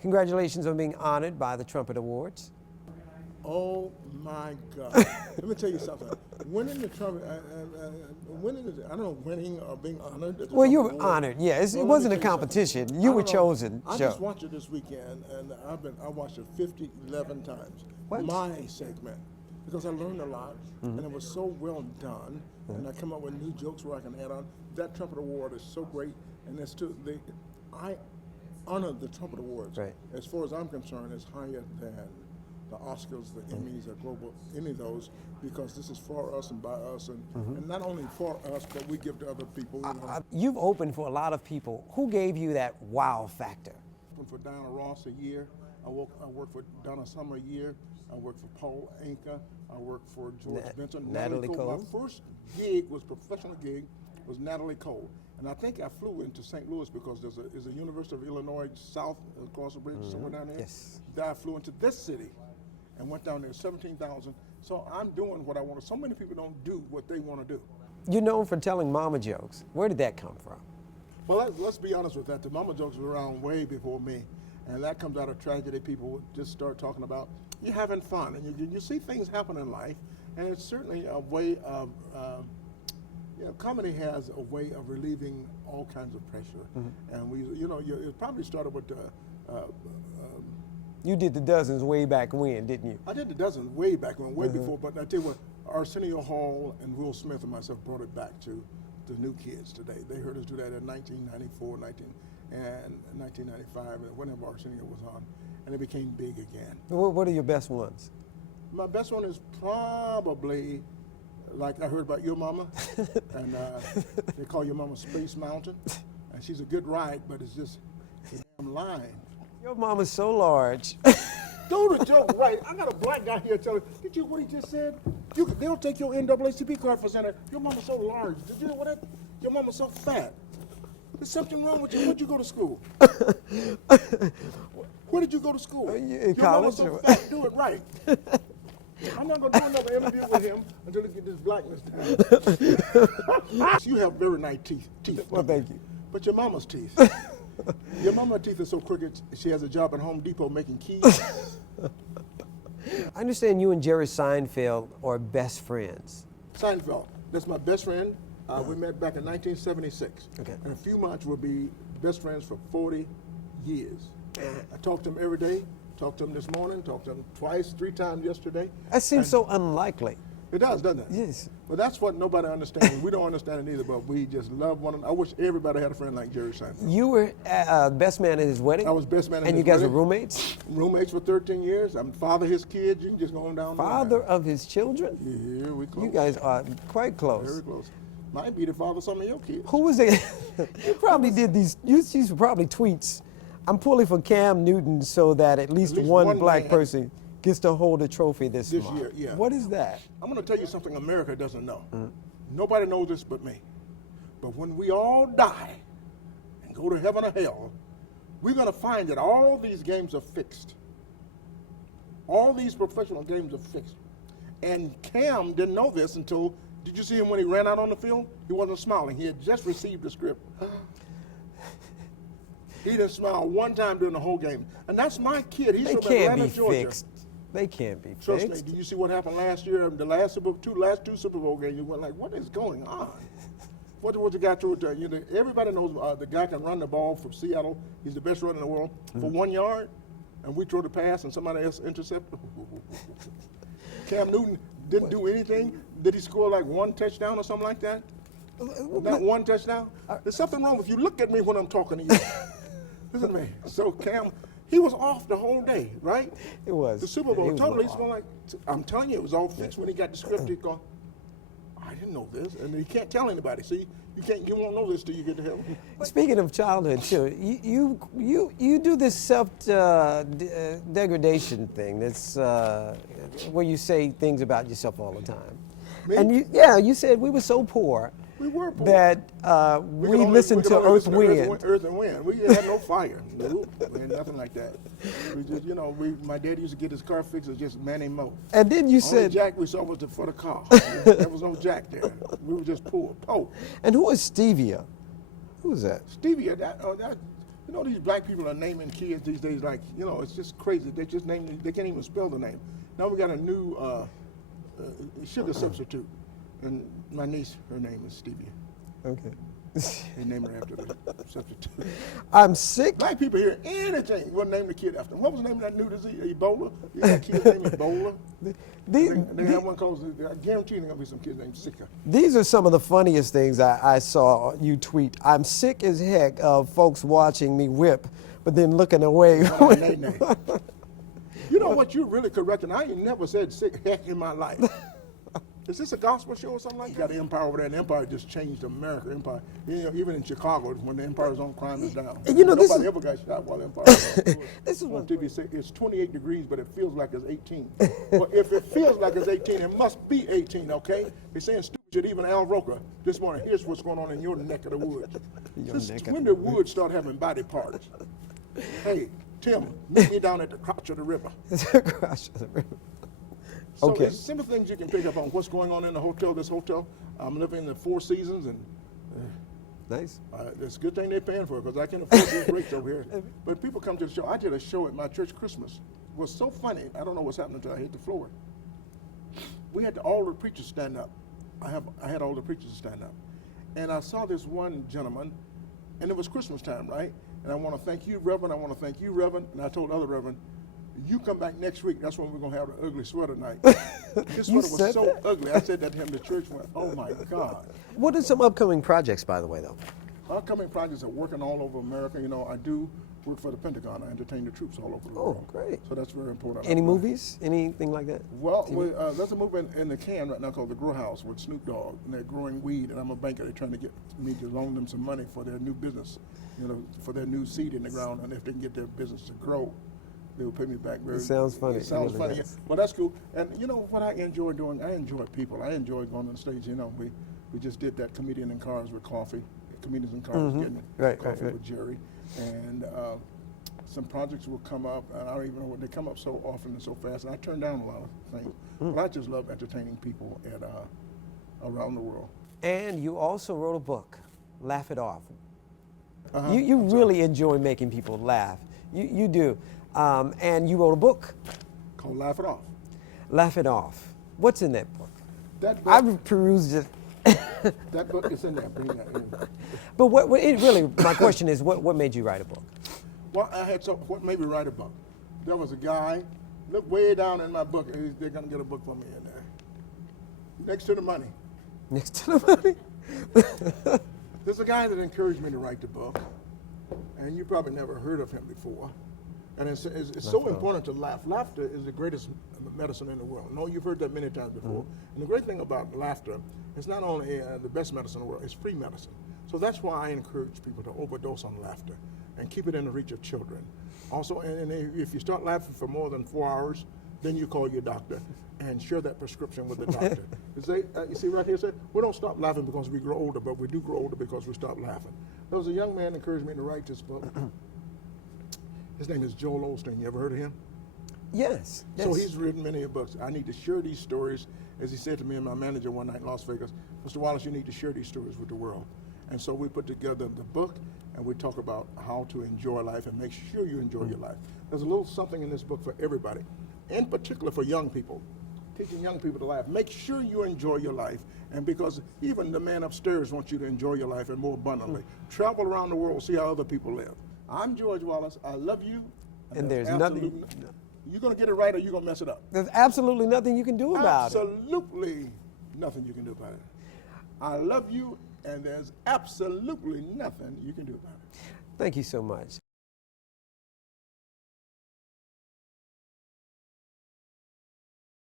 Congratulations on being honored by the Trumpet Awards. Oh my God! Let me tell you something. Winning the trumpet, I don't know, winning or being honored. At the Well, you Trumpet were Award. honored, yes. Well, It let me wasn't a tell you competition. something. You I were don't know. chosen. I Sure. just watched it this weekend, and I watched it 11 times. What? My segment, because I learned a lot, and it was so well done, and I come up with new jokes where I can add on. That Trumpet Award is so great, and I honor the Trumpet Awards. Right. As far as I'm concerned, it's higher than the Oscars, the Emmys, or global, any of those, because this is for us and by us, and not only for us, but we give to other people. You've opened for a lot of people. Who gave you that wow factor? I worked for Diana Ross a year. I worked for Donna Summer a year. I worked for Paul Anka. I worked for George Benson. Natalie Cole. My first gig was professional gig was Natalie Cole. And I think I flew into St. Louis because there's a University of Illinois South across the bridge somewhere down there. Yes. That I flew into this city and went down there, 17,000. So I'm doing what I want to. So many people don't do what they want to do. You're known for telling mama jokes. Where did that come from? Well, let's be honest with that. The mama jokes were around way before me. And that comes out of tragedy. People just start talking about you're having fun. And you see things happen in life. And it's certainly a way of, comedy has a way of relieving all kinds of pressure. And it probably started with You did the dozens way back when, didn't you? I did the dozens way back when, way before, but I tell you what, Arsenio Hall and Will Smith and myself brought it back to the new kids today. They heard us do that in 1994, and 1995, and whenever Arsenio was on, and it became big again. What are your best ones? My best one is probably, like I heard about your mama, and they call your mama Space Mountain, and she's a good ride, but it's just a damn line. Your mama's so large. Do the joke right. I got a black guy here telling, did you hear what he just said? They'll take your NAACP card for center. Your mama's so large. Did you know what that? Your mama's so fat. There's something wrong with you. Where'd you go to school? Where did you go to school? In your college. Mama's so fat. Do it right. I'm not going to do another interview with him until he get this blackness down. You have very nice teeth. Well, thank you. But your mama's teeth. Your mama's teeth are so crooked, she has a job at Home Depot making keys. I understand you and Jerry Seinfeld are best friends. Seinfeld, that's my best friend. We met back in 1976. Okay. In a few months, we'll be best friends for 40 years. I talk to him every day. Talked to him this morning. Talked to him twice, 3 times yesterday. That seems so unlikely. It does, doesn't it? Yes. But that's what nobody understands. We don't understand it either, but we just love one another. I wish everybody had a friend like Jerry Seinfeld. You were best man at his wedding? I was best man at his wedding. And you guys were roommates? Roommates for 13 years. I'm father of his kids. You can just go on down the line. Father of his children? Yeah, we close. You guys are quite close. Very close. Might be the father of some of your kids. Who was it? You probably did these, these were probably tweets. I'm pulling for Cam Newton so that at least one black person gets to hold a trophy this month. Year, yeah. What is that? I'm going to tell you something America doesn't know. Nobody knows this but me. But when we all die and go to heaven or hell, we're going to find that all these games are fixed. All these professional games are fixed. And Cam didn't know this until, did you see him when he ran out on the field? He wasn't smiling. He had just received the script. He didn't smile one time during the whole game. And that's my kid. He's from Atlanta, Georgia. Fixed. They can't be Trust fixed. me, do you see what happened last year? The last two Super Bowl games, you went like, what is going on? What the guy threw it to? Everybody knows the guy can run the ball from Seattle. He's the best runner in the world for 1 yard, and we throw the pass and somebody else intercepted. Cam Newton didn't do anything. Did he score like 1 touchdown or something like that? Not 1 touchdown? There's something wrong with you. Look at me when I'm talking to you. Listen to me. So Cam, he was off the whole day, right? It was. The Super Bowl, totally. He's going like, I'm telling you, it was all fixed when he got the script. He's going, I didn't know this. And he can't tell anybody. See, you won't know this till you get to heaven. Speaking of childhood, too, you do this self-degradation thing. That's where you say things about yourself all the time. Me? And you said we were so poor. We were poor. That we listened to Earth, Wind. Earth and Wind. We had no fire. Nope. We had nothing like that. We just, my dad used to get his car fixed with just Manny Moe. And then you Only said jack we saw was for the car. There was no jack there. We were just poor. And who is Stevia? Who is that? Stevia, You know, these black people are naming kids these days like, you know, it's just crazy. They just name, they can't even spell the name. Now we got a new sugar substitute. And my niece, her name is Stevie. Okay. They named her after the substitute. I'm sick. Black people hear anything, we'll name the kid after him. What was the name of that new disease? Ebola? You got kids named Ebola? They have one called, I guarantee there's going to be some kids named Sika. These are some of the funniest things I saw you tweet. I'm sick as heck of folks watching me whip, but then looking away. You know what, you're really correcting. I ain't never said sick heck in my life. Is this a gospel show or something like that? You got the empire over there, and the empire just changed America. Empire, you know, even in Chicago, when the empire's on, crime is down. You know, nobody ever got shot while the empire was on. This is on TV. It's 28 degrees, but it feels like it's 18. Well, if it feels like it's 18, it must be 18. Okay? They're saying stupid. Even Al Roker this morning. Here's what's going on in your neck of the woods. When the woods start having body parts. Hey, Tim, meet me down at the crotch of the river. So Okay. there's simple things you can pick up on what's going on in the hotel. This hotel, I'm living in the Four Seasons, and nice. it's a good thing they're paying for it because I can't afford these rates over here. But people come to the show. I did a show at my church Christmas. It was so funny. I don't know what's happening until I hit the floor. We had all the preachers stand up. I had all the preachers stand up, and I saw this one gentleman, and it was Christmas time, right? And I want to thank you, Reverend. I want to thank you, Reverend. And I told the other Reverend, you come back next week. That's when we're going to have the ugly sweater night. His sweater was so ugly. I said that to him. The church went, oh, my God. What are some upcoming projects, by the way, though? Upcoming projects are working all over America. You know, I do work for the Pentagon. I entertain the troops all over the world. Oh, great. So that's very important. Any movies? Anything like that? Well, there's a movie in the can right now called The Grow House with Snoop Dogg. And they're growing weed. And I'm a banker. They're trying to get me to loan them some money for their new business, you know, for their new seed in the ground. And if they can get their business to grow, they will pay me back very. It sounds funny. It sounds really funny. does. Well, that's cool. And you know what I enjoy doing? I enjoy people. I enjoy going on stage. You know, we just did that Comedian in Cars with Coffee. Comedians in Cars getting coffee with Jerry. And some projects will come up, and I don't even know what they come up so often and so fast. And I turn down a lot of things. But I just love entertaining people around the world. And you also wrote a book, Laugh It Off. You really enjoy making people laugh. You do. And you wrote a book Called Laugh It Off. Laugh It Off. What's in that book? That book, I've perused it. that book is in there. Bring that in. But what it really, my question is, what made you write a book? Well, what made me write a book? There was a guy, look way down in my book, and they're going to get a book for me in there. Next to the money. Next to the money? There's a guy that encouraged me to write the book, and you probably never heard of him before. And it's so important to laugh. Laughter is the greatest medicine in the world. No, you've heard that many times before. And the great thing about laughter, it's not only the best medicine in the world, it's free medicine. So that's why I encourage people to overdose on laughter and keep it in the reach of children. Also, and if you start laughing for more than 4 hours, then you call your doctor and share that prescription with the doctor. You see right here, say, we don't stop laughing because we grow older, but we do grow older because we stop laughing. There was a young man encouraged me to write this book. His name is Joel Osteen. You ever heard of him? Yes. So he's written many books. I need to share these stories, as he said to me and my manager one night in Las Vegas, Mr. Wallace, you need to share these stories with the world. And so we put together the book, and we talk about how to enjoy life and make sure you enjoy your life. There's a little something in this book for everybody, in particular for young people, teaching young people to laugh. Make sure you enjoy your life, and because even the man upstairs wants you to enjoy your life and more abundantly. Travel around the world, see how other people live. I'm George Wallace. I love you. And there's nothing. You're going to get it right or you're going to mess it up. There's absolutely nothing you can do about it. Absolutely nothing you can do about it. I love you, and there's absolutely nothing you can do about it. Thank you so much.